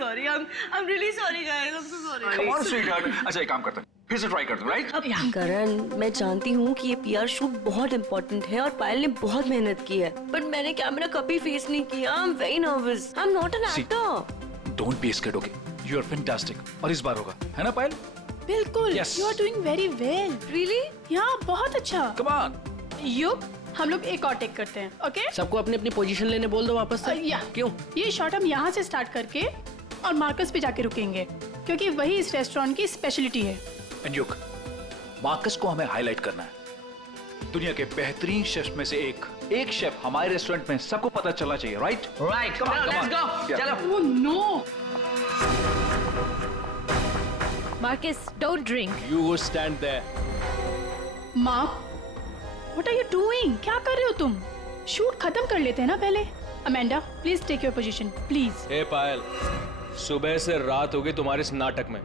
sorry. I'm really sorry, guys. I'm so sorry. Come on, sweetheart. अच्छा एक काम करते हैं, फिर से ट्राई करते हैं, राइट? करण, मैं जानती हूँ कि ये पीआर शूट बहुत इम्पोर्टेंट है और पायल ने बहुत मेहनत की है, बट मैंने कैमरा कभी फेस नहीं किया. I am very nervous. I am not an actor. Don't be scared, okay? You are fantastic. और इस बार होगा, है ना पायल? बिल्कुल. Yes. You are doing very well. Really? Yeah, बहुत अच्छा. Come on. युग, हम लोग एक और टेक करते हैं, ओके? सबको अपनी अपनी पोजीशन लेने बोल दो वापस से. या. क्यों? ये शॉट हम यहाँ से स्टार्ट करके और मार्कस पे जाके रुकेंगे, क्योंकि वही इस रेस्टोरेंट की स्पेशलिटी है. एंड युग, मार्कस को हमें हाईलाइट करना है. दुनिया के बेहतरीन शेफ में से एक शेफ हमारे रेस्टोरेंट में सबको पता चलना चाहिए, right? Right. Come on, Let's go. चलो. Oh no! Marcus, don't drink. You go stand there. Mark, what are you doing? क्या कर रहे हो तुम? शूट खत्म कर लेते हैं ना पहले. Amanda, please take your position, please. Hey Payal, सुबह से रात हो गई तुम्हारे इस नाटक में.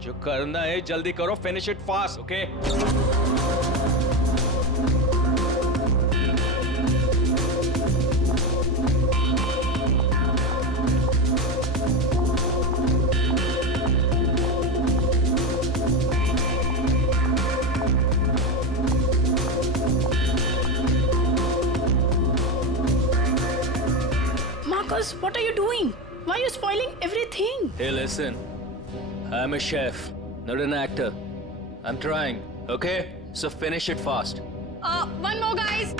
जो करना है जल्दी करो. Finish it fast, okay? Marcus, what are you doing? Why are you spoiling everything? Hey, listen. I'm a chef, not an actor. I'm trying, okay? So finish it fast. One more, guys.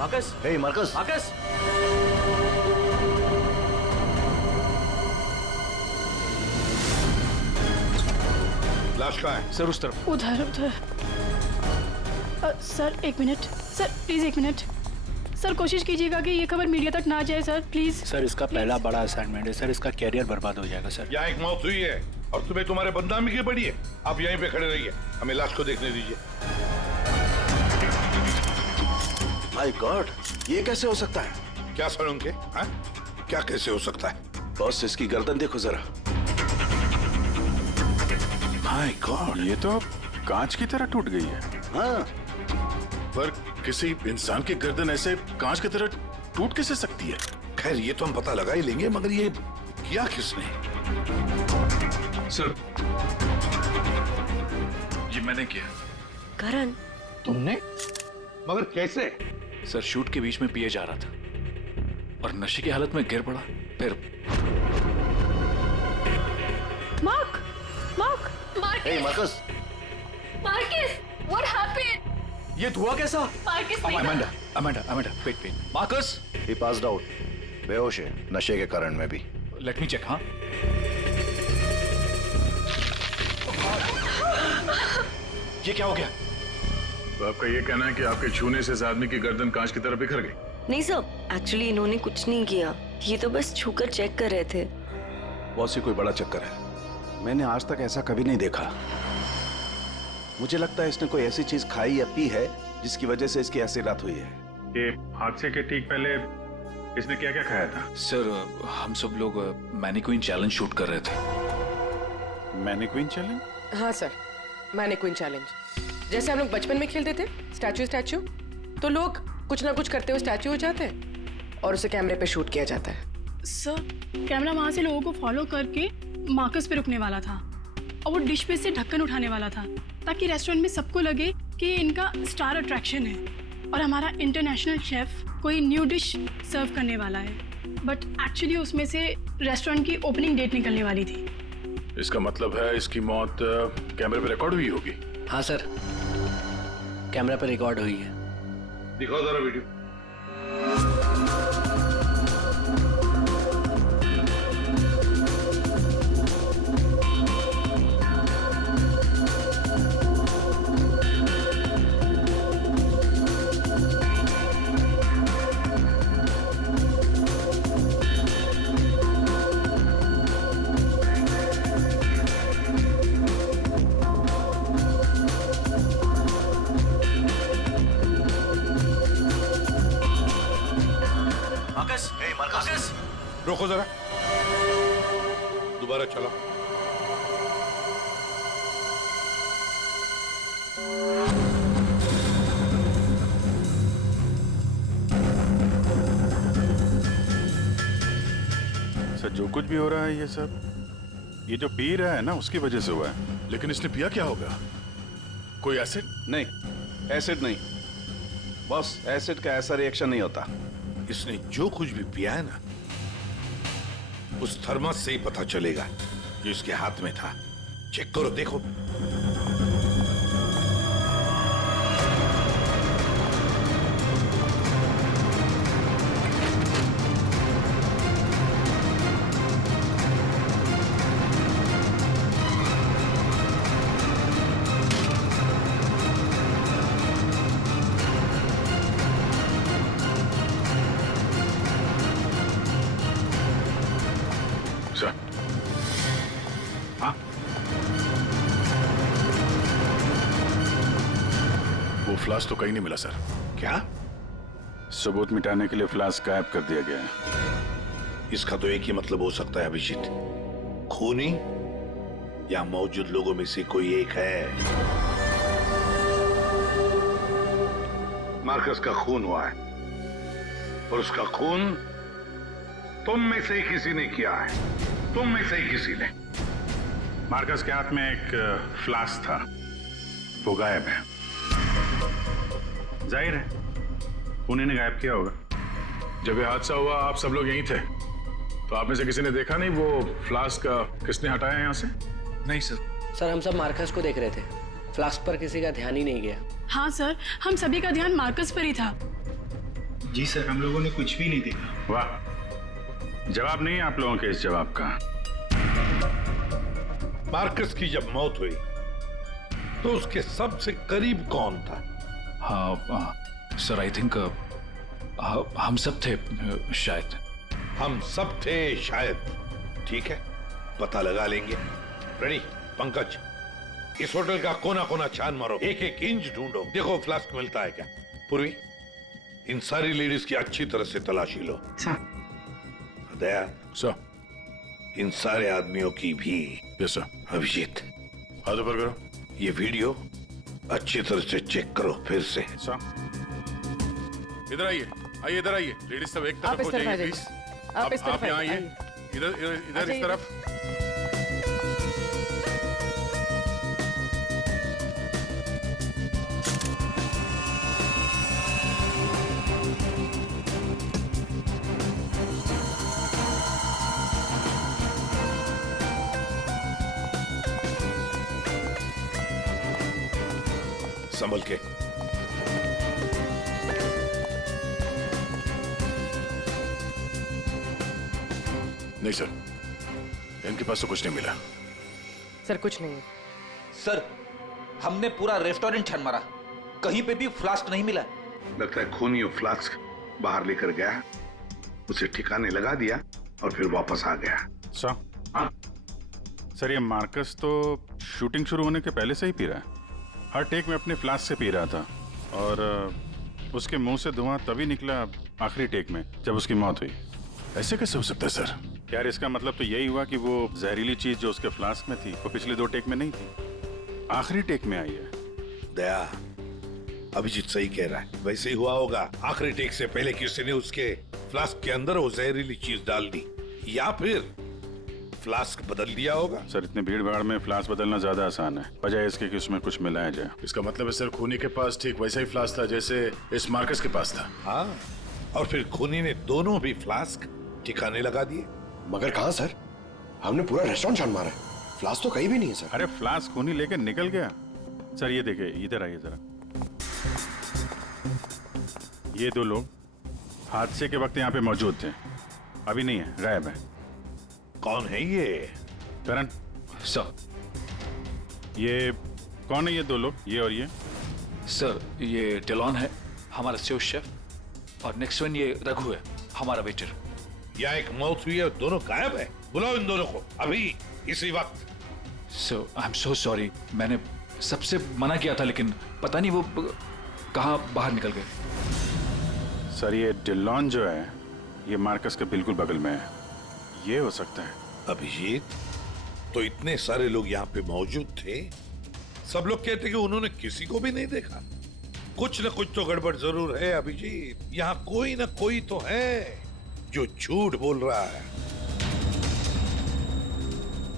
Marcus. Hey, Marcus. Marcus. लाश कहाँ है? Sir उस तरफ. उधर उधर. Sir एक minute. Sir please एक minute. Sir कोशिश कीजिएगा कि ये खबर मीडिया तक ना जाए सर, प्लीज. सर इसका पहला बड़ा असाइनमेंट है सर. इसका कैरियर बर्बाद हो जाएगा सर. यहाँ एक मौत हुई है और तुम्हें तुम्हारे बदनामी की पड़ी है. आप यहीं पे खड़े रहिए, हमें लाश को देखने दीजिए. माय गॉड, ये कैसे हो सकता है? क्या सर उनके? हाँ? क्या कैसे हो सकता है? बॉस, इसकी गर्दन देखो जरा. माय गॉड, ये तो कांच की तरह टूट गई है. हाँ, पर किसी इंसान की गर्दन ऐसे कांच की तरह टूट कैसे सकती है? खैर ये तो हम पता लगा ही लेंगे, मगर ये किया किसने? सर, ये मैंने किया. करण, तुमने? मगर कैसे? सर, शूट के बीच में पिए जा रहा था और नशे की हालत में गिर पड़ा. फिर Mark, Mark. Hey Marcus. Marcus, what happened? ये धुआं कैसा? Marcus, Amanda, wait. Marcus, he passed out. बेहोश है, नशे के कारण में भी. Let me check. हाँ, ये क्या हो गया? तो आपका ये कहना है कि आपके छूने से इस आदमी की गर्दन कांच की तरह बिखर गई? नहीं सर, एक्चुअली इन्होंने कुछ नहीं किया. ये तो बस छूकर चेक कर रहे थे. बहुत सी कोई बड़ा चक्कर है. मैंने आज तक ऐसा कभी नहीं देखा. मुझे लगता है इसने कोई ऐसी चीज खाई या पी है जिसकी वजह से इसकी ऐसी रात हुई है. ये हादसे के ठीक पहले इसने क्या क्या खाया था? सर, हम सब लोग मैनिक्विन चैलेंज शूट कर रहे थे. Mannequin challenge? हाँ सर, मैनिक्विन चैलेंज. जैसे हम लोग बचपन में खेलते थे स्टैचू, तो लोग कुछ ना कुछ करते हुए स्टैचू हो जाते हैं और उसे कैमरे पे शूट किया जाता है. सर कैमरा वहां से लोगों को फॉलो करके मार्कस पे रुकने वाला था और वो डिश पे से ढक्कन उठाने वाला था ताकि रेस्टोरेंट में सबको लगे कि इनका स्टार अट्रैक्शन है और हमारा इंटरनेशनल शेफ कोई न्यू डिश सर्व करने वाला है. बट एक्चुअली उसमें से रेस्टोरेंट की ओपनिंग डेट निकलने वाली थी. इसका मतलब है इसकी मौत कैमरे पे रिकॉर्ड हुई होगी? हाँ सर, कैमरा पर रिकॉर्ड हुई है. दिखाओ जरा वीडियो. रोको जरा, दोबारा चलाओ। सर जो कुछ भी हो रहा है ये सब, ये जो पी रहा है ना उसकी वजह से हुआ है। लेकिन इसने पिया क्या होगा? कोई एसिड? नहीं, एसिड नहीं बॉस, एसिड का ऐसा रिएक्शन नहीं होता। इसने जो कुछ भी पिया है ना, उस थर्मस से ही पता चलेगा जो इसके हाथ में था। चेक करो, देखो। सर, हाँ, वो फ्लास्क तो कहीं नहीं मिला सर। क्या? सबूत मिटाने के लिए फ्लास्क गायब कर दिया गया है। इसका तो एक ही मतलब हो सकता है अभिजीत, खूनी या मौजूद लोगों में से कोई एक है। मार्कस का खून हुआ है और उसका खून तुम में से ही किसी ने किया है, तुम में से ही किसी ने। मार्कस के हाथ में एक फ्लास्क था, वो गायब है। जाहिर है उन्हीं ने गायब किया होगा। जब ये हादसा हुआ आप सब लोग यहीं थे, तो आप में से किसी ने देखा नहीं वो फ्लास्क किसने हटाया यहाँ से? नहीं सर। सर हम सब मार्कस को देख रहे थे, फ्लास्क पर किसी का ध्यान ही नहीं गया। हाँ सर, हम सभी का ध्यान मार्कस पर ही था। जी सर, हम लोगों ने कुछ भी नहीं देखा। वाह, जवाब नहीं है आप लोगों के इस जवाब का। मार्कस की जब मौत हुई तो उसके सबसे करीब कौन था? हाँ सर, आई थिंक हम सब थे शायद। हम सब थे शायद। ठीक है, पता लगा लेंगे। रेडी पंकज, इस होटल का कोना कोना छान मारो, एक एक इंच ढूंढो, देखो फ्लास्क मिलता है क्या। पूर्वी, इन सारी लेडीज की अच्छी तरह से तलाशी लो। दया सर, इन सारे आदमियों की भी। Yes sir. अभिजीत, हाथ ऊपर करो। ये वीडियो अच्छी तरह से चेक करो फिर से। सर, इधर आइए, आइए इधर आइए। लेडीज सब एक आप तरफ इस हो तरफ जाइए आ जाइए। प्लीज। आप इस तरफ यहाँ आइए। आइए, इधर इधर इधर इस तरफ। संभल के। नहीं सर, इनके पास तो कुछ नहीं मिला। सर कुछ नहीं है। सर, हमने पूरा रेस्टोरेंट छान मारा, कहीं पे भी फ्लास्क नहीं मिला। लगता है खूनी वो फ्लास्क बाहर लेकर गया, उसे ठिकाने लगा दिया और फिर वापस आ गया। सर, ये मार्कस तो शूटिंग शुरू होने के पहले से ही पी रहा है। हर टेक में अपने फ्लास्क से पी रहा था और उसके मुंह से धुआं तभी निकला आखिरी टेक में जब उसकी मौत हुई। ऐसे कैसे हो सकता है सर? यार इसका मतलब तो यही हुआ कि वो जहरीली चीज जो उसके फ्लास्क में थी वो पिछले 2 टेक में नहीं थी, आखिरी टेक में आई है। दया, अभिजीत सही कह रहा है, वैसे ही हुआ होगा। आखिरी टेक से पहले किसी ने उसके फ्लास्क के अंदर वो जहरीली चीज डाल दी या फिर फ्लास्क बदल दिया होगा। सर, इतनी भीड़ भाड़ में फ्लास्क बदलना ज्यादा आसान है बजाय इसके कि उसमें कुछ मिलाया जाए। इसका मतलब है सर खूनी के पास ठीक वैसा ही फ्लास्क था जैसे इस मार्कस के पास था। हाँ, और फिर खूनी ने दोनों भी फ्लास्क ठिकाने लगा दिए। मगर कहाँ सर? हमने पूरा रेस्टोरेंट छान मारा है, फ्लास्क तो कहीं भी नहीं है सर। अरे फ्लास्क खूनी लेकर निकल गया। सर ये देखिए, इधर आइए जरा। ये 2 लोग हादसे के वक्त यहाँ पे मौजूद थे, अभी नहीं है, गायब है। कौन है ये? करण सर, ये कौन है ये 2 लोग, ये और ये? सर ये डेलॉन है, हमारा सेफ शेफ, और नेक्स्ट वन ये रघु है, हमारा वेटर। यहाँ एक मौत हुई है, दोनों गायब है। बुलाओ इन दोनों को अभी, इसी वक्त। सो आई एम सो सॉरी, मैंने सबसे मना किया था लेकिन पता नहीं वो कहाँ बाहर निकल गए। सर ये डिलॉन जो है ये मार्कस के बिल्कुल बगल में है ये हो सकता है। अभिजीत, तो इतने सारे लोग यहाँ पे मौजूद थे, सब लोग कहते कि उन्होंने किसी को भी नहीं देखा। कुछ न कुछ तो गड़बड़ जरूर है अभिजीत। यहाँ कोई न कोई तो है जो झूठ बोल रहा है।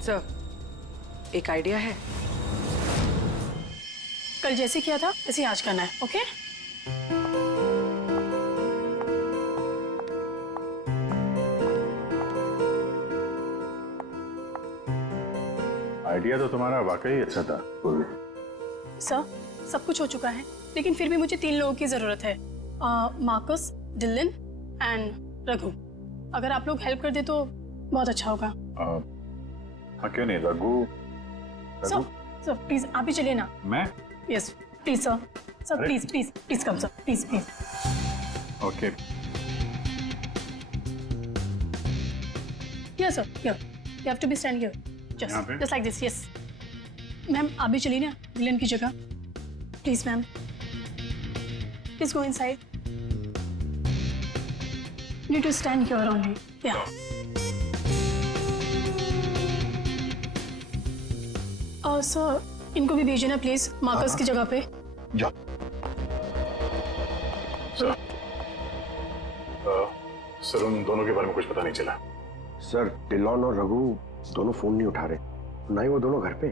सर, एक आइडिया है। कल जैसे किया था वैसे आज करना है, ओके? आइडिया तो तुम्हारा वाकई अच्छा था पूर्वी। सर, सब कुछ हो चुका है, लेकिन फिर भी मुझे 3 लोगों की जरूरत है। Marcus, Dylan and Raghu. अगर आप लोग हेल्प कर दे तो बहुत अच्छा होगा। हाँ, क्यों नहीं? रघु सर प्लीज आप ही चलिए ना। मैं? Yes please sir. Sir please please please come sir, please please. Okay. Yes sir, here you have to be stand here, just like this. Yes ma'am, आप भी चलिए ना डिलन की जगह, please ma'am. Please go inside. You need to stand here only. Yeah. Sir, इनको भी भेजिए ना प्लीज मार्कस की जगह पे। जा। सर, उन दोनों के बारे में कुछ पता नहीं चला। सर, डिलॉन और रघु दोनों फोन नहीं उठा रहे, ना ही वो दोनों घर पे।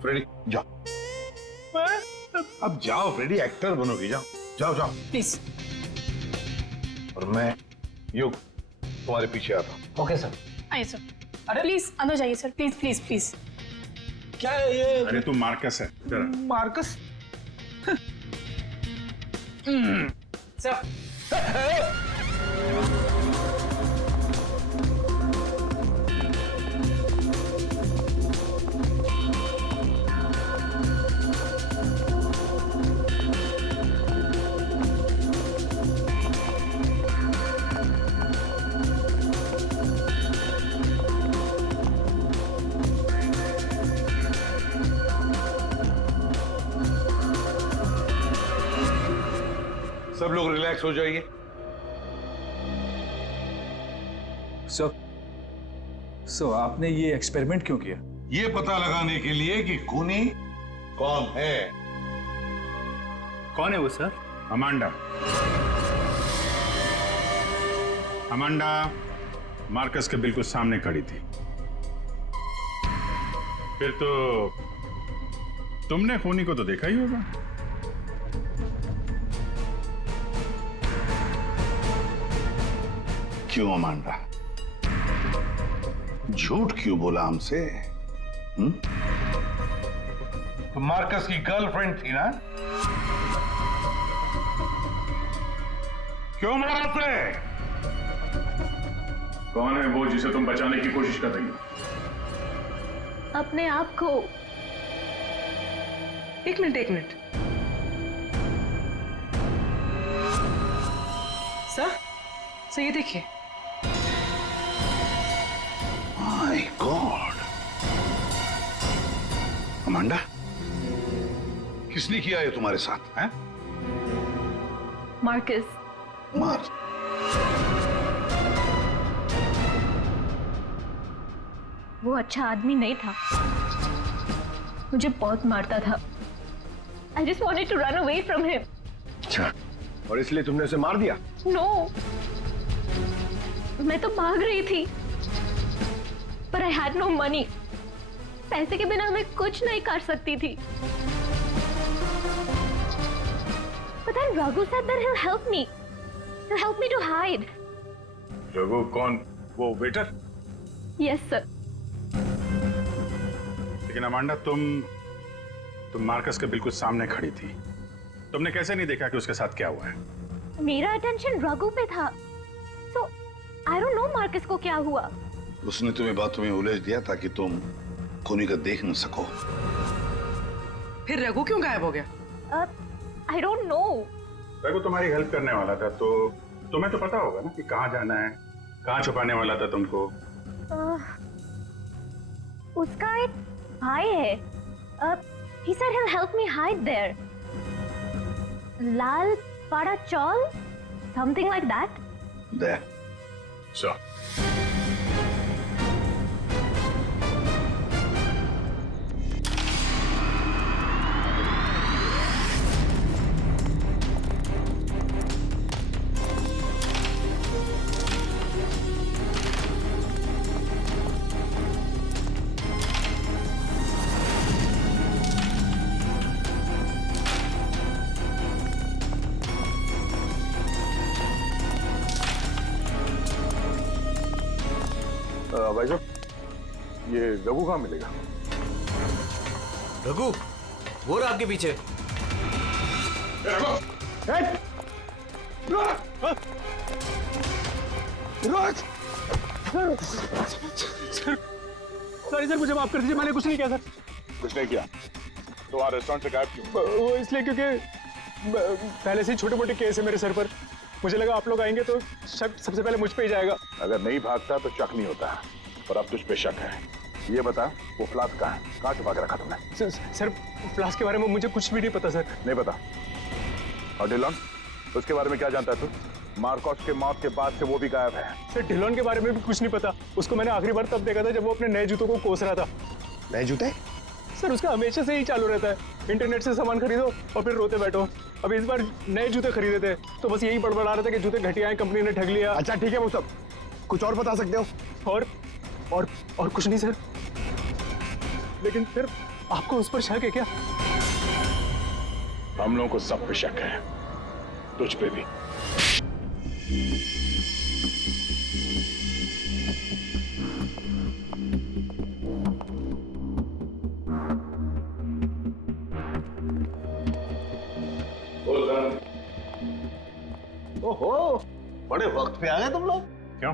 फ्रेडी जाओ, अब जाओ फ्रेडी, एक्टर बनोगी। जाओ जाओ जाओ प्लीज। और मैं युग तुम्हारे पीछे आता हूँ। Okay sir. आइए सर। अरे प्लीज अंदर जाइए सर, प्लीज प्लीज प्लीज। क्या है ये? अरे तू मार्कस है। मार्कस? सर। सब लोग रिलैक्स हो जाइए। सो आपने ये एक्सपेरिमेंट क्यों किया? ये पता लगाने के लिए कि खूनी कौन है। कौन है वो सर? अमांडा। अमांडा मार्कस के बिल्कुल सामने खड़ी थी। फिर तो तुमने खूनी को तो देखा ही होगा। क्यों अमांडा, झूठ क्यों बोला हमसे? तो मार्कस की गर्लफ्रेंड थी ना? क्यों मारा उसे? कौन है वो जिसे तुम बचाने की कोशिश कर रही हो? अपने आप को। एक मिनट। सर ये देखिए। माय गॉड, अमांडा, किसने किया ये तुम्हारे साथ? हैं? मार्कस। मार। वो अच्छा आदमी नहीं था, मुझे बहुत मारता था। I just wanted to run away from him. अच्छा, और इसलिए तुमने उसे मार दिया? No, मैं तो भाग रही थी, पर I had no money. पैसे के बिना मैं कुछ नहीं कर सकती थी। But then Raghu said that he'll help me. He'll help me to hide. Raghu कौन? वो वेटर? Yes, sir. लेकिन अमांडा, तुम मार्कस के बिल्कुल सामने खड़ी थी। तुमने कैसे नहीं देखा कि उसके साथ क्या हुआ है? मेरा अटेंशन रघु पे था, so I don't know Marcus को क्या हुआ। उसने तुम्हें बातों में उलझ दिया ताकि तुम खूनी को देख न सको। फिर रघु क्यों गायब हो गया? I don't know. रघु तुम्हारी हेल्प करने वाला था, तो तुम्हें तो पता होगा ना कि कहाँ जाना है, कहाँ छुपाने वाला था तुमको। उसका एक भाई है। He said he'll help me hide there. लाल पाड़ा चौल, something like that. There. Sir भाई साहब ये रघु कहाँ मिलेगा? रघु वो रहा आपके पीछे। सर मुझे माफ कर दीजिए, मैंने कुछ नहीं किया सर। कुछ नहीं किया तो वहाँ रेस्टोरेंट से गायब क्यों? वो इसलिए क्योंकि पहले से ही छोटे मोटे केस है मेरे सर पर। मुझे लगा आप लोग आएंगे तो शक सबसे पहले मुझ पे ही जाएगा। अगर नहीं भागता तो शक नहीं होता, और अब तुझ पे शक है। ये बता वो फ्लास्क कहाँ है? कहाँ छुपा के रखा तुमने? सर फ्लास्क के बारे में मुझे कुछ भी नहीं पता सर। नहीं पता? और डिलॉन, उसके बारे में क्या जानता है तू? मार्कोस के मौत के बाद से वो भी गायब है। सर डिलॉन के बारे में भी कुछ नहीं पता। उसको मैंने आखिरी बार तब देखा था जब वो अपने नए जूतों को कोस रहा था। नए जूते? सर उसका हमेशा से ही चालू रहता है, इंटरनेट से सामान खरीदो और फिर रोते बैठो। अब इस बार नए जूते खरीदे थे तो बस यही बड़बड़ा रहा था कि जूते घटिया हैं, कंपनी ने ठग लिया। अच्छा ठीक है, वो सब कुछ और बता सकते हो? और कुछ नहीं सर। लेकिन फिर आपको उस पर शक है क्या? हम लोगों को सब पे शक है, तुझ पे भी। ओहो, बड़े वक्त पे आ गए तुम लोग। क्यों,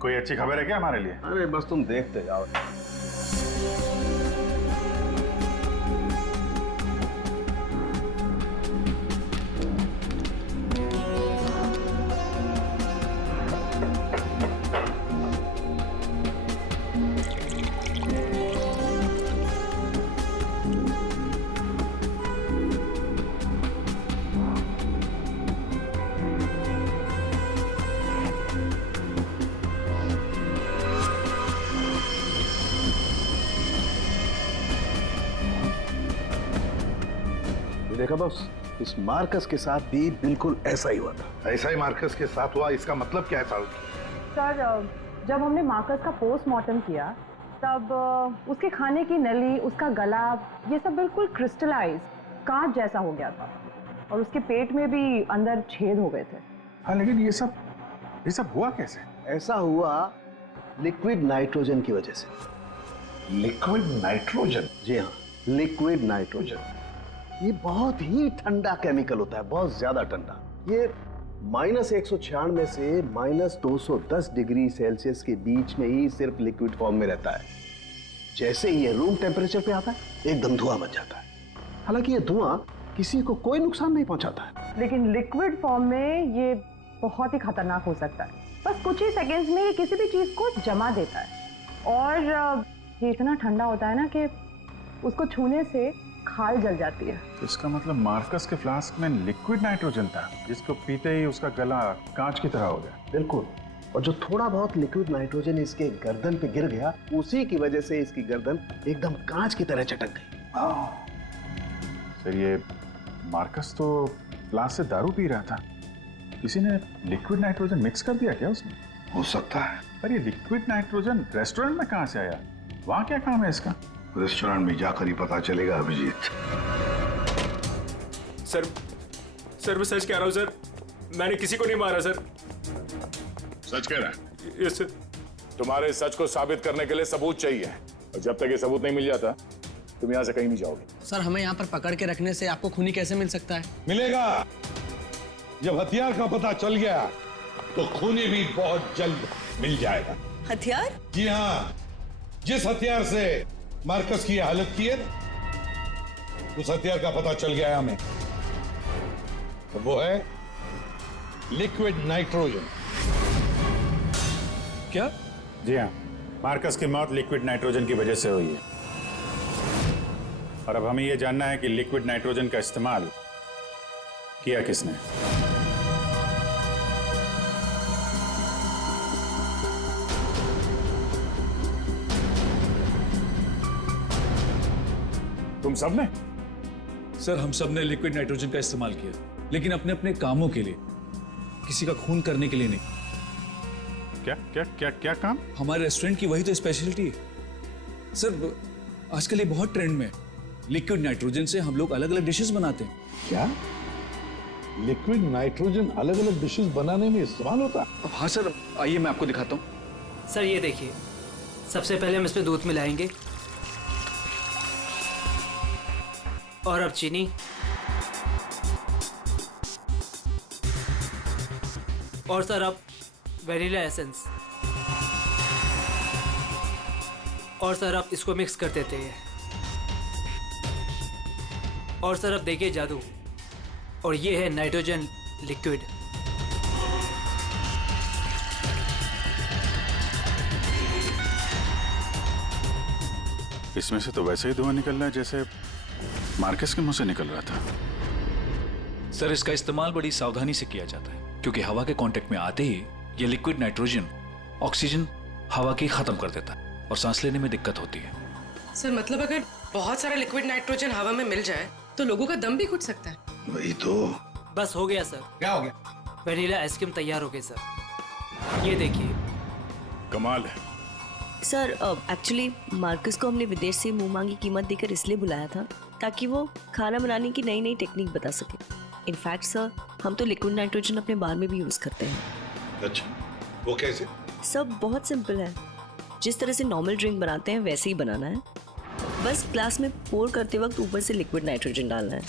कोई अच्छी खबर है क्या हमारे लिए? अरे बस तुम देखते जाओ। देखा बॉस, इस मार्कस के साथ भी बिल्कुल ऐसा ही हुआ था। ऐसा ही मार्कस के साथ हुआ, इसका मतलब क्या है साहब? सर जब हमने मार्कस का पोस्टमार्टम किया तब उसके खाने की नली, उसका गला, ये सब बिल्कुल क्रिस्टलाइज कांच जैसा हो गया था और उसके पेट में भी अंदर छेद हो गए थे। हाँ लेकिन ये सब हुआ कैसे? ऐसा हुआ लिक्विड नाइट्रोजन की वजह से। Liquid nitrogen? जी हाँ, लिक्विड नाइट्रोजन। ये बहुत ही ठंडा केमिकल होता है, बहुत ज्यादा ठंडा। ये -196 से -210 डिग्री सेल्सियस के बीच में ही सिर्फ लिक्विड फॉर्म में रहता है। जैसे ही ये रूम टेम्परेचर पे आता है एकदम धुआं बन जाता है। हालांकि ये धुआं किसी को कोई नुकसान नहीं पहुंचाता है, लेकिन लिक्विड फॉर्म में ये बहुत ही खतरनाक हो सकता है। बस कुछ ही सेकेंड्स में ये किसी भी चीज को जमा देता है और ये इतना ठंडा होता है ना कि उसको छूने से खाल जल जाती है। इसका मतलब मार्कस के फ्लास्क में लिक्विड नाइट्रोजन था जिसको पीते ही उसका गला कांच की तरह हो गया। बिल्कुल। और जो थोड़ा बहुत लिक्विड नाइट्रोजन इसके गर्दन पे गिर गया, उसी की वजह से इसकी गर्दन एकदम कांच की तरह चटक गई। सर ये मार्कस तो फ्लास्क से दारू पी रहा था, किसी ने लिक्विड नाइट्रोजन मिक्स कर दिया क्या उसमें? हो सकता है। पर ये लिक्विड नाइट्रोजन रेस्टोरेंट में कहां से आया? वहां क्या काम है इसका? रेस्टोरेंट में जाकर ही पता चलेगा अभिजीत। सर मैं सच कह रहा हूँ सर, मैंने किसी को नहीं मारा सर। सच कह रहा है? Yes sir. तुम्हारे सच को साबित करने के लिए सबूत चाहिए, और जब तक ये सबूत नहीं मिल जाता तुम यहाँ से कहीं नहीं जाओगे। सर हमें यहाँ पर पकड़ के रखने से आपको खूनी कैसे मिल सकता है? मिलेगा। जब हथियार का पता चल गया तो खूनी भी बहुत जल्द मिल जाएगा। हथियार? जी हाँ, जिस हथियार से मार्कस की हालत की है उस हथियार का पता चल गया है हमें, और वो है लिक्विड नाइट्रोजन। क्या? जी हाँ, मार्कस की मौत लिक्विड नाइट्रोजन की वजह से हुई है, और अब हमें यह जानना है कि लिक्विड नाइट्रोजन का इस्तेमाल किया किसने। तुम सब ने? सर हम सब ने लिक्विड नाइट्रोजन का इस्तेमाल किया, लेकिन अपने अपने कामों के लिए, किसी का खून करने के लिए नहीं। क्या क्या क्या क्या काम? हमारे रेस्टोरेंट की वही तो स्पेशलिटी है सर। आजकल ये बहुत ट्रेंड में है। लिक्विड नाइट्रोजन से हम लोग अलग अलग डिशेस बनाते हैं। क्या लिक्विड नाइट्रोजन अलग अलग डिशेस बनाने में इस्तेमाल होता है? हाँ सर, आइए मैं आपको दिखाता हूँ। सर ये देखिए, सबसे पहले हम इसमें दूध मिलाएंगे और अब चीनी और सर अब वेनिला एसेंस और सर अब इसको मिक्स कर देते हैं। और सर अब देखिए जादू, और ये है नाइट्रोजन लिक्विड। इसमें से तो वैसे ही धुआं निकल रहा है जैसे मार्कस के मुंह से निकल रहा था। सर इसका इस्तेमाल बड़ी सावधानी से किया जाता है, क्योंकि हवा के कांटेक्ट में आते ही ये लिक्विड नाइट्रोजन ऑक्सीजन हवा की खत्म कर देता है और सांस लेने में दिक्कत होती है। सर मतलब अगर बहुत सारा लिक्विड नाइट्रोजन हवा में मिल जाए तो लोगों का दम भी घुट सकता है। वही तो। बस हो गया सर। क्या हो गया? वेनिला आइसक्रीम तैयार हो गई सर, ये देखिए। कमाल है। सर एक्चुअली मार्कस को हमने विदेश से मुंह मांगी कीमत देकर इसलिए बुलाया था ताकि वो खाना बनाने की नई नई टेक्निक बता सके। इनफैक्ट सर हम तो लिक्विड नाइट्रोजन अपने बार में भी यूज करते हैं। अच्छा, वो कैसे? सब बहुत सिंपल है, जिस तरह से नॉर्मल ड्रिंक बनाते हैं वैसे ही बनाना है। बस ग्लास में पोर करते वक्त ऊपर से लिक्विड नाइट्रोजन डालना है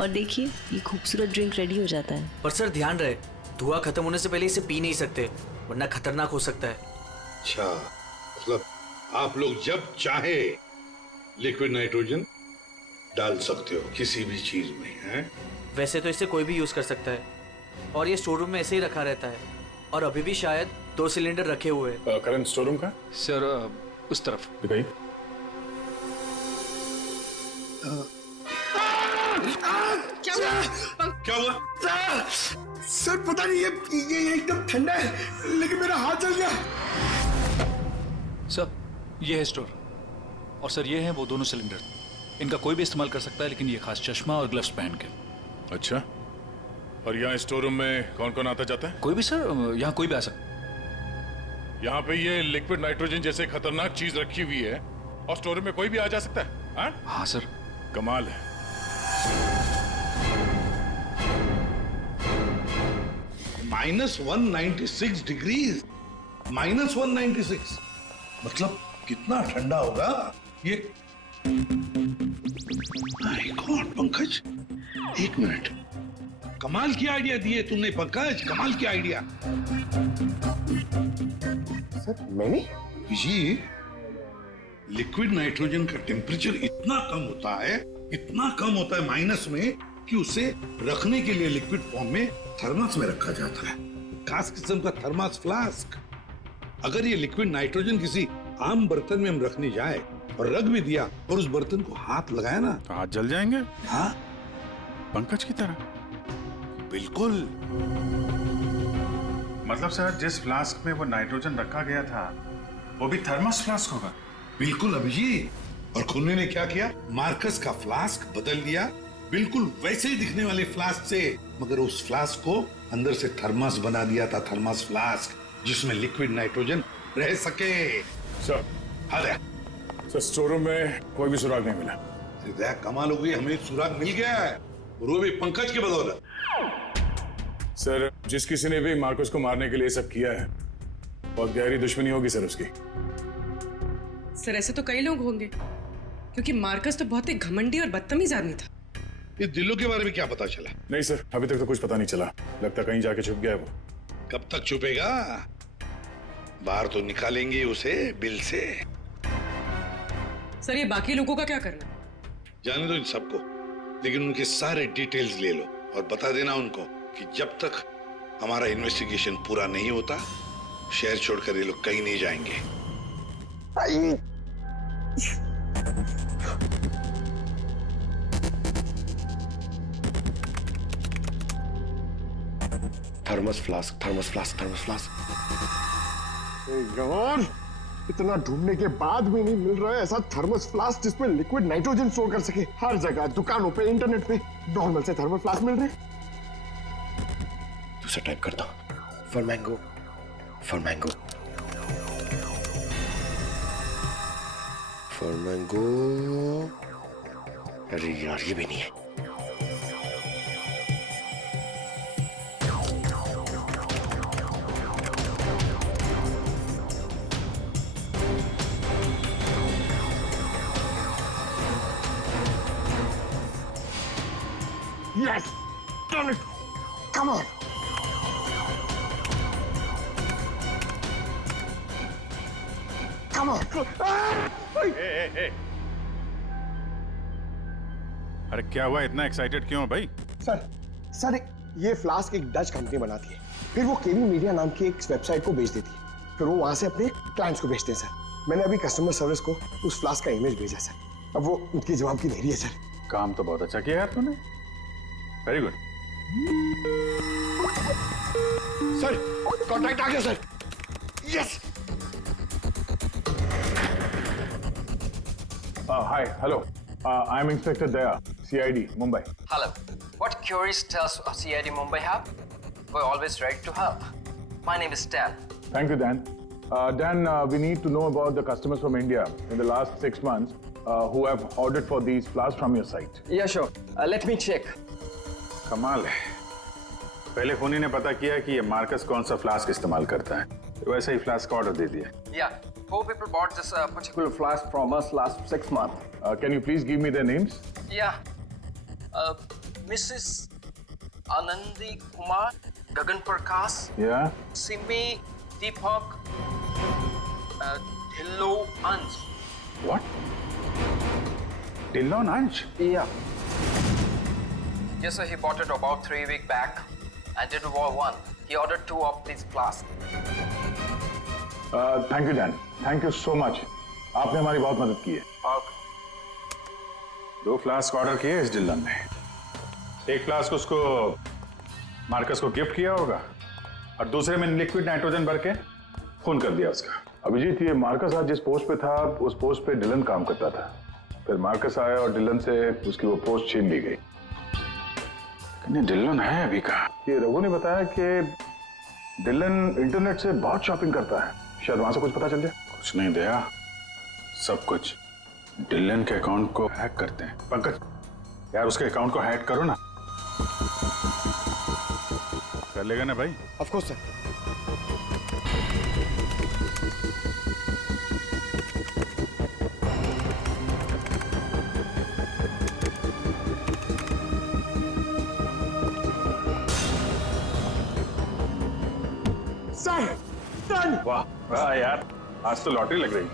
और देखिए ये खूबसूरत ड्रिंक रेडी हो जाता है। पर सर ध्यान रहे, धुआं खत्म होने से पहले इसे पी नहीं सकते, वरना खतरनाक हो सकता है। अच्छा, मतलब आप लोग जब चाहे लिक्विड नाइट्रोजन डाल सकते हो किसी भी चीज में, हैं? वैसे तो इसे कोई भी यूज कर सकता है और ये स्टोर रूम में ऐसे ही रखा रहता है और अभी भी शायद 2 सिलेंडर रखे हुए हैं। करंट स्टोर रूम का? सर उस तरफ दिखाइए। क्या हुआ? सर पता नहीं ये एकदम ठंडा है, लेकिन मेरा हाथ जल गया। सर ये है स्टोर, और सर ये हैं वो दोनों सिलेंडर। इनका कोई भी इस्तेमाल कर सकता है, लेकिन ये खास चश्मा और ग्लव्स पहन के। अच्छा, और यहाँ स्टोर रूम में कौन कौन आता जाता है? कोई भी सर, यहाँ कोई भी आ सकता है। यहाँ पे ये लिक्विड नाइट्रोजन जैसे खतरनाक चीज रखी हुई है और स्टोर रूम में कोई भी आ जा सकता है? हाँ? हाँ सर। कमाल है। -196 डिग्रीज, -196 मतलब कितना ठंडा होगा ये? माय गॉड पंकज, एक मिनट, कमाल की आइडिया दिए तुमने पंकज, कमाल की आइडिया। सर मैंने? जी, लिक्विड नाइट्रोजन का टेम्परेचर इतना कम होता है, इतना कम होता है माइनस में, कि उसे रखने के लिए लिक्विड फॉर्म में थर्मस में रखा जाता है, खास किस्म का थर्मस फ्लास्क। अगर ये लिक्विड नाइट्रोजन किसी आम बर्तन में हम रखने जाए और रख भी दिया और उस बर्तन को हाथ लगाया ना, तो हाथ जल जाएंगे। हाँ पंकज की तरह। बिल्कुल। मतलब सर जिस फ्लास्क में वो नाइट्रोजन रखा गया था वो भी थर्मस फ्लास्क होगा? बिल्कुल अभिजीत। और खुन्ने ने क्या किया, मार्कस का फ्लास्क बदल दिया, बिल्कुल वैसे ही दिखने वाले फ्लास्क से, मगर उस फ्लास्क को अंदर से थर्मस बना दिया था, थर्मस फ्लास्क, जिसमें लिक्विड नाइट्रोजन रह सके। सर हाँ सर, स्टोर रूम में कोई भी सुराग नहीं मिला। कमाल हो गई, हमें सुराग मिल गया है, और वो भी पंकज की बदौलत। सर जिस किसी ने भी मार्कस को मारने के लिए सब किया है, बहुत गहरी दुश्मनी होगी सर उसकी। सर ऐसे तो कई लोग होंगे, क्योंकि मार्कस तो बहुत ही घमंडी और बदतमीज आदमी था। इस दिल्लो के बारे में क्या पता चला? नहीं सर, अभी तक तो कुछ पता नहीं चला, लगता कहीं जाके छुप गया है वो। कब तक छुपेगा? बाहर तो निकालेंगे उसे बिल से। सर ये बाकी लोगों का क्या करना? जाने दो इन सबको, लेकिन उनके सारे डिटेल्स ले लो और बता देना उनको कि जब तक हमारा इन्वेस्टिगेशन पूरा नहीं होता, शहर छोड़कर ये लोग कहीं नहीं जाएंगे। Thermos flask, thermos flask, thermos flask. यार इतना ढूंढने के बाद भी नहीं मिल रहा है ऐसा थर्मस फ्लास्क जिसमें लिक्विड नाइट्रोजन स्टोर कर सके। हर जगह, दुकानों पे, इंटरनेट पे नॉर्मल से थर्मल फ्लास्क मिल रहे हैं। दूसरा टाइप करता हूं। For mango, for mango, for mango. अरे यार ये भी नहीं है। Yes! Done it! Come on! Come on! अरे क्या हुआ, इतना एक्साइटेड क्यों हो भाई? सर ये फ्लास्क एक डच कंपनी बनाती है, फिर वो केवी मीडिया नाम की एक वेबसाइट को बेच देती है, फिर वो वहां से अपने क्लाइंट्स को बेचते हैं सर। मैंने अभी कस्टमर सर्विस को उस फ्लास्क का इमेज भेजा सर, अब वो उनकी जवाब की दे रही है सर। काम तो बहुत अच्छा किया यार तूने, वेरी गुड। सर कॉन्टैक्ट आ गया sir. Yes. Hi, hello. I'm Inspector Daya, CID, Mumbai. Hello. What queries does CID Mumbai have? We're always ready to help. My name is Dan. Thank you, Dan. Dan, we need to know about the customers from India in the last 6 months who have ordered for these flasks from your site. Yeah, sure. Let me check. कमाल है, पहले खूनी ने पता किया कि ये Marcus कौन सा फ्लास्क इस्तेमाल करता है, तो वैसे ही फ्लास्क का ऑर्डर दे दिया। Yeah, 4 people bought this particular flask from us last 6 months. Can you please give me their names? Yeah. Mrs. Anandi Kumar, Gagan Prakash, Yeah. Simi Deepak, Dhillo Ansh. What? Dillon Ansh? Yeah. Yes, sir. He bought it about 3 weeks back and did one. He ordered 2 of these flasks. Thank you, Dan. Thank you so much. आपने हमारी बहुत मदद की है। Okay. 2 flask order किए इस Dylan ने, एक फ्लास्क उसको मार्कस को गिफ्ट किया होगा और दूसरे में लिक्विड नाइट्रोजन भर के खून कर दिया उसका। अभिजीत, ये मार्कस आज जिस पोस्ट पे था उस पोस्ट पे डिलन काम करता था, फिर मार्कस आया और डिलन से उसकी वो पोस्ट छीन ली गई। डिलन है अभी कहाँ? ये रघु ने बताया कि डिलन इंटरनेट से बहुत शॉपिंग करता है, शायद वहां से कुछ पता चल जाए। कुछ नहीं दया, सब कुछ डिलन के अकाउंट को हैक करते हैं। पंकज यार उसके अकाउंट को हैक करो ना। कर लेगा ना भाई? Of course sir. सर वाह वाह यार, आज तो लॉटरी लग रही।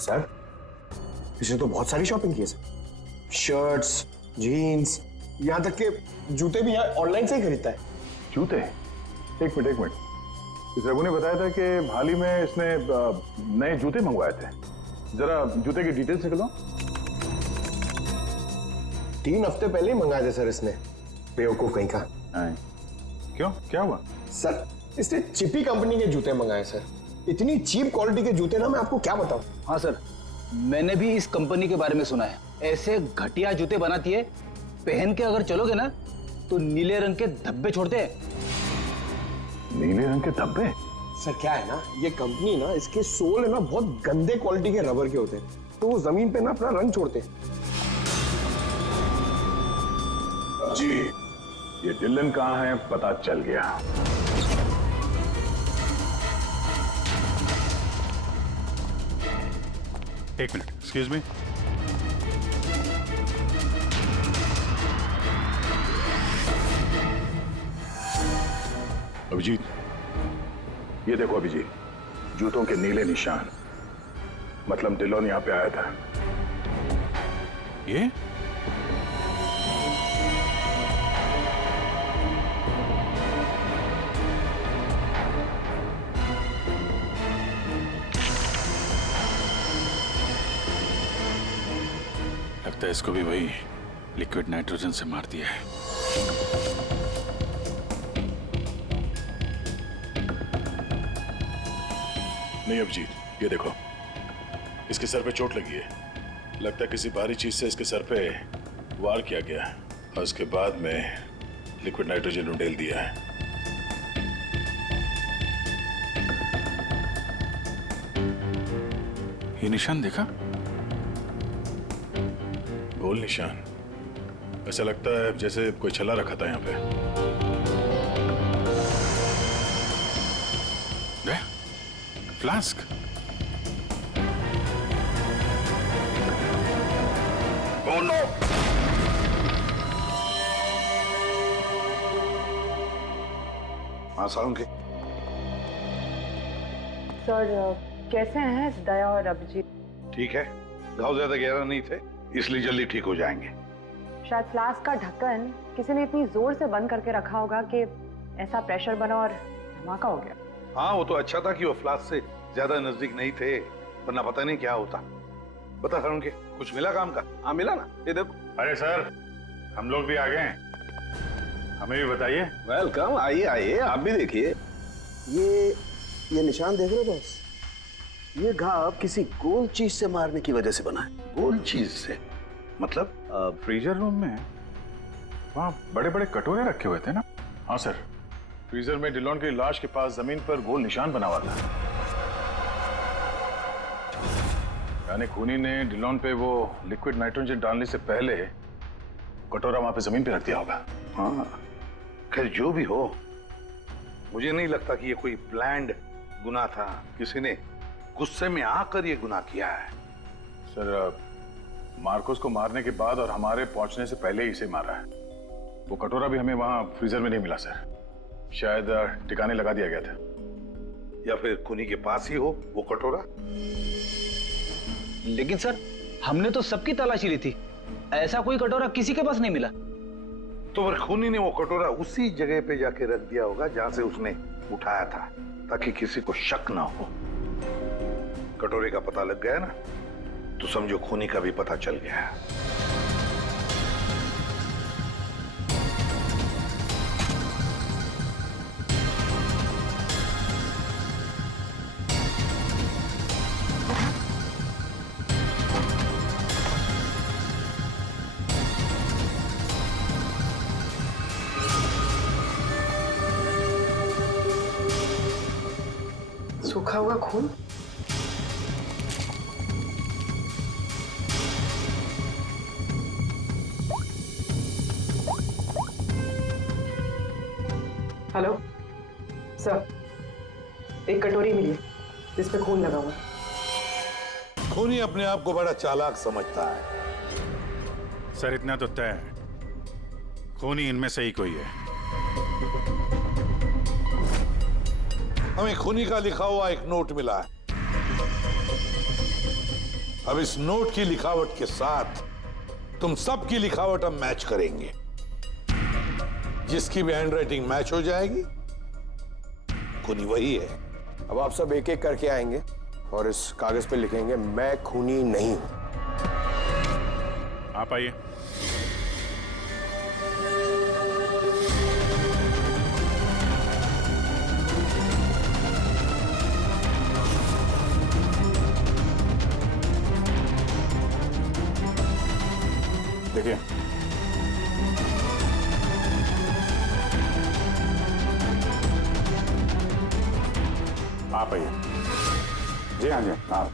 सर इसने तो बहुत सारी शॉपिंग की है सर, शर्ट्स, जीन्स, यहाँ तक के जूते भी यहाँ ऑनलाइन से ही खरीदता है। जूते? एक मिनट, इस रघु ने बताया था कि हाल ही में इसने नए जूते मंगवाए थे, जरा जूते की डिटेल्स निकलो। 3 हफ्ते पहले ही मंगाए थे सर इसने, बेवकूफ कहीं का। क्यों, क्या हुआ? सर इसने चिपी कंपनी के जूते मंगाए सर, इतनी चीप क्वालिटी के जूते ना मैं आपको क्या बताऊं। हाँ सर, मैंने भी इस कंपनी के बारे में सुना है, ऐसे घटिया जूते बनाती है, पहन के अगर चलोगे ना तो नीले रंग के धब्बे छोड़ते हैं। नीले रंग के धब्बे? सर क्या है ना, ये कंपनी ना, इसके सोल है ना बहुत गंदे क्वालिटी के रबर के होते हैं, तो वो जमीन पे ना अपना रंग छोड़ते हैं। जी, ये डिलन कहाँ है पता चल गया। एक मिनट, एक्सक्यूज मी। अभिजीत, ये देखो अभिजीत, जूतों के नीले निशान, मतलब डिलोन यहाँ पे आया था। ये लगता है इसको भी वही लिक्विड नाइट्रोजन से मार दिया है। नहीं अभिजीत, ये देखो, इसके सर पे चोट लगी है। लगता है किसी भारी चीज से इसके सर पे वार किया गया है और उसके बाद में लिक्विड नाइट्रोजन उंडेल दिया है। ये निशान देखा? गोल निशान। ऐसा लगता है जैसे कोई छल्ला रखा था यहाँ पे। फ्लास्क। Oh no! हाँ सालुंके। सर कैसे हैं दया और अभिजीत? ठीक है, घाव ज्यादा गहरा नहीं थे इसलिए जल्दी ठीक हो जाएंगे। शायद फ्लास्क का ढक्कन किसी ने इतनी जोर से बंद करके रखा होगा कि ऐसा प्रेशर बना और धमाका हो गया। हाँ वो तो अच्छा था कि वो फ्लास्क से ज्यादा नजदीक नहीं थे, वरना पता नहीं क्या होता। बता सालुंके, कुछ मिला काम का? हाँ मिला ना, ये देखो। अरे सर, हम लोग भी आ गए हैं, हमें भी बताइए। वेलकम, आइए आइए, आप भी देखिए। ये निशान देख रहे हो बॉस? ये घाव किसी गोल चीज से मारने की वजह से बना है। गोल चीज से मतलब? फ्रीजर रूम में वहाँ बड़े बड़े कटोरे रखे हुए थे ना? हाँ सर, फ्रीजर में डिलॉन की लाश के पास जमीन पर गोल निशान बना हुआ था। यानी खूनी ने डिलॉन पे वो लिक्विड नाइट्रोजन डालने से पहले कटोरा वहां पे जमीन पे रख दिया होगा। हाँ, खैर जो भी हो, मुझे नहीं लगता कि ये कोई प्लान्ड गुनाह था। किसी ने गुस्से में आकर ये गुनाह किया है। सर, मार्कोस को मारने के बाद और हमारे पहुंचने से पहले ही इसे मारा है। वो कटोरा भी हमें वहां फ्रीजर में नहीं मिला सर, शायद ठिकाने लगा दिया गया था। या फिर खूनी के पास ही हो वो कटोरा। लेकिन सर, हमने तो सबकी तलाशी ली थी, ऐसा कोई कटोरा किसी के पास नहीं मिला। तो फिर खूनी ने वो कटोरा उसी जगह पे जाके रख दिया होगा जहां से उसने उठाया था, ताकि किसी को शक ना हो। कटोरे का पता लग गया ना, तो समझो खूनी का भी पता चल गया। सूखा हुआ खून? हेलो सर, एक कटोरी मिली जिस पे खून लगा हुआ। खूनी अपने आप को बड़ा चालाक समझता है। सर इतना तो तय है, खूनी इनमें से ही कोई है। हमें खूनी का लिखा हुआ एक नोट मिला है। अब इस नोट की लिखावट के साथ तुम सबकी लिखावट हम मैच करेंगे। जिसकी भी हैंडराइटिंग मैच हो जाएगी, खूनी वही है। अब आप सब एक एक करके आएंगे और इस कागज पे लिखेंगे, मैं खूनी नहीं हूं। आप आइए। देखिए, आप आइए। जी हाँ जी, आप।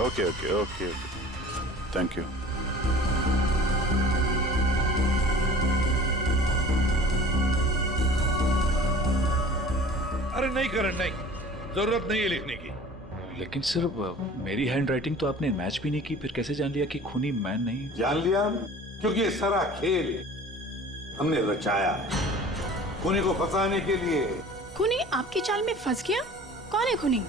Okay okay okay okay, thank you. अरे नहीं करण, नहीं, जरूरत नहीं है लिखने की। लेकिन सर, मेरी हैंडराइटिंग तो आपने मैच भी नहीं की, फिर कैसे जान लिया कि खूनी मैं नहीं? जान लिया क्योंकि ये सारा खेल हमने रचाया है खूनी को फंसाने के लिए। खूनी आपकी चाल में फंस गया? कौन है खूनी?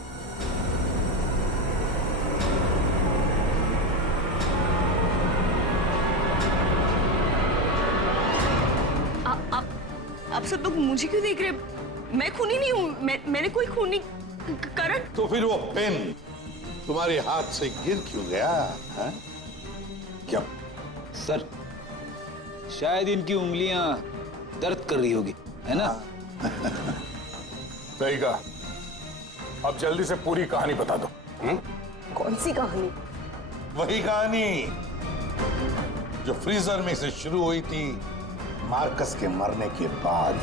आप सब लोग मुझे क्यों देख रहे हैं? मैं खूनी नहीं हूँ, मैंने कोई खून नहीं करा। तो फिर वो पेन तुम्हारे हाथ से गिर क्यों गया है? क्या सर, शायद इनकी उंगलियां दर्द कर रही होगी, है ना? सही कहा। अब जल्दी से पूरी कहानी बता दो। कौन सी कहानी? वही कहानी जो फ्रीजर में से शुरू हुई थी मार्कस के मरने के बाद।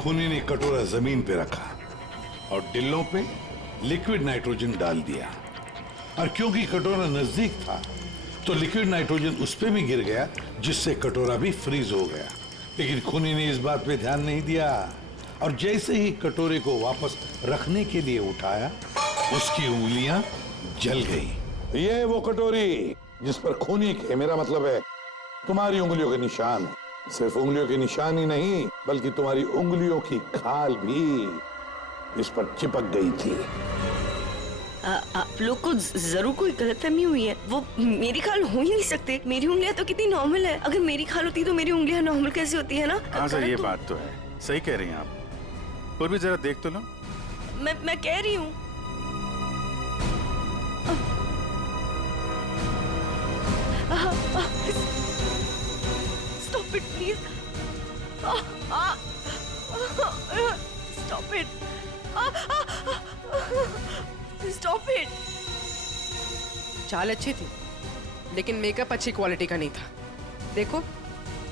खूनी ने कटोरा जमीन पे रखा और डिल्लों पे लिक्विड नाइट्रोजन डाल दिया, और क्योंकि कटोरा नजदीक था तो लिक्विड नाइट्रोजन उस पे भी गिर गया, जिससे कटोरा भी फ्रीज हो गया। लेकिन खूनी ने इस बात पे ध्यान नहीं दिया, और जैसे ही कटोरे को वापस रखने के लिए उठाया, उसकी उंगलियां जल गई। ये वो कटोरी जिस पर खूनी के, मेरा मतलब है तुम्हारी उंगलियों के निशान है। सिर्फ उंगलियों के निशान ही नहीं, बल्कि तुम्हारी उंगलियों की खाल भी इस पर चिपक गई थी। आप लोग को जरूर कोई गलतफहमी हुई है। वो मेरी खाल हो ही नहीं सकते। मेरी उंगलियां तो कितनी नॉर्मल है। अगर मेरी खाल होती तो मेरी उंगलियां नॉर्मल कैसे होती है ना? हाँ सर, ये बात तो है, सही कह रही हैं आप। और भी जरा देख तो लो। मैं कह रही हूँ। Stop it, please. Stop it. Stop it. चाल अच्छी थी, लेकिन मेकअप अच्छी क्वालिटी का नहीं था। देखो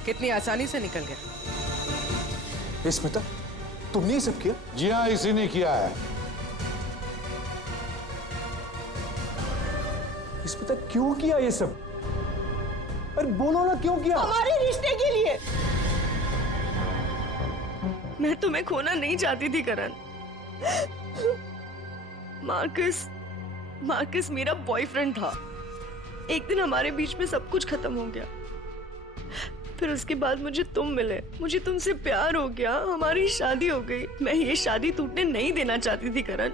कितनी आसानी से निकल गया। स्मिता, तुमने ये सब किया? जी हाँ, इसी ने किया है। स्मिता, क्यों किया ये सब? अरे बोलो ना, क्यों किया? हमारे रिश्ते के लिए। मैं तुम्हें खोना नहीं चाहती थी करण। मार्कस मेरा बॉयफ्रेंड था। एक दिन हमारे बीच में सब कुछ खत्म हो गया। फिर उसके बाद मुझे तुम मिले, मुझे तुमसे प्यार हो गया, हमारी शादी हो गई। मैं ये शादी टूटने नहीं देना चाहती थी करण,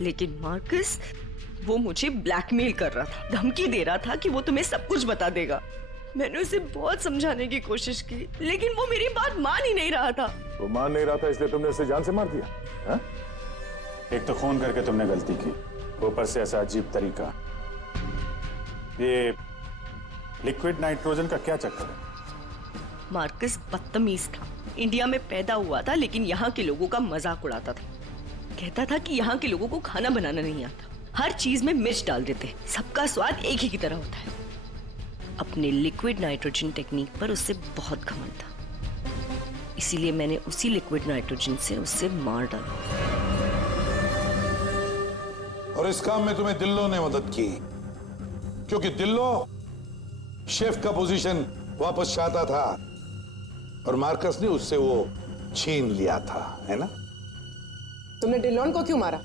लेकिन मार्कस वो मुझे ब्लैकमेल कर रहा था, धमकी दे रहा था कि वो तुम्हें सब कुछ बता देगा। मैंने उसे बहुत समझाने की कोशिश की, लेकिन वो मेरी बात मान ही नहीं रहा था। वो मान नहीं रहा था, इसलिए तुमने उसे जान से मार दिया? हा? एक तो खून करके तुमने गलती की, ऊपर से ऐसा अजीब तरीका। ये लिक्विड नाइट्रोजन का क्या चक्कर है? मार्कस बदतमीज था। इंडिया में पैदा हुआ था, लेकिन यहाँ के लोगों का मजाक उड़ाता था। कहता था कि यहाँ के लोगों को खाना बनाना नहीं आता, हर चीज में मिर्च डाल देते, सबका स्वाद एक ही की तरह होता है। अपने लिक्विड नाइट्रोजन टेक्निक पर उससे बहुत घमंड था, इसीलिए मैंने उसी लिक्विड नाइट्रोजन से उससे मार डाला। और इस काम में तुम्हें दिल्लो ने मदद की, क्योंकि दिल्लो शेफ का पोजीशन वापस चाहता था, और मार्कस ने उससे वो छीन लिया था, है ना? तुमने डिलॉन को क्यों मारा?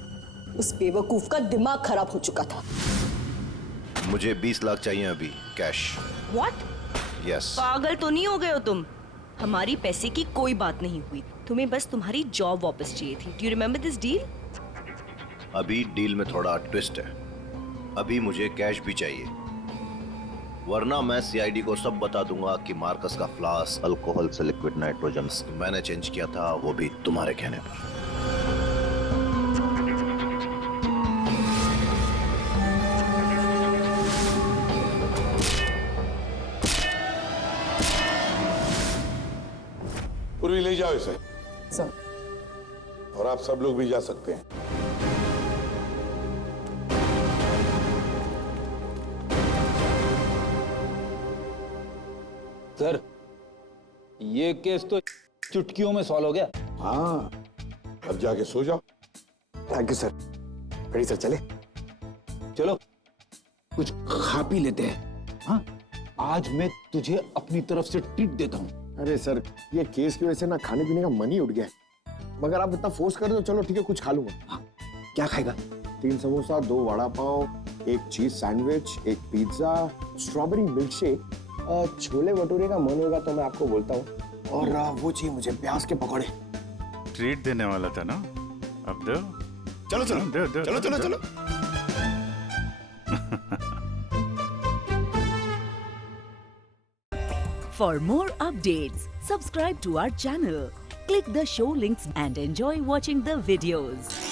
उस बेवकूफ का दिमाग खराब हो चुका था। मुझे 20 लाख चाहिए अभी, कैश। What? यस। पागल तो नहीं हो गए हो तुम? हमारी पैसे की कोई बात नहीं हुई, तुम्हें बस तुम्हारी जॉब वापस चाहिए थी। Do you remember this deal? अभी डील में थोड़ा ट्विस्ट है। अभी मुझे कैश भी चाहिए, वरना मैं सीआईडी को सब बता दूंगा कि मार्कस का फ्लास्क अल्कोहल से लिक्विड नाइट्रोजन मैंने चेंज किया था, वो भी तुम्हारे कहने पर। पूर्वी ले जाओ इसे। सर। और आप सब लोग भी जा सकते हैं। सर, ये केस तो चुटकियों में सॉल्व हो गया। हाँ, अब जाके सो जाओ। Thank you sir. Ready sir, चले? चलो कुछ खा पी लेते हैं। हाँ, आज मैं तुझे अपनी तरफ से ट्रीट देता हूँ। अरे सर, ये केस की वजह से ना खाने पीने का मन ही उठ गया है। मगर आप इतना फोर्स कर दो, चलो ठीक है, कुछ खा लूंगा। हाँ, क्या खाएगा? 3 samosa, 2 vada pav, 1 cheese sandwich, 1 pizza, strawberry milk shake, chole bhature का मन होगा तो मैं आपको बोलता हूँ, और वो चाहिए मुझे प्याज के पकौड़े। ट्रीट देने वाला था ना, अब दो। चलो चलो चलो चलो चलो For more updates, subscribe to our channel, click the show links and enjoy watching the videos.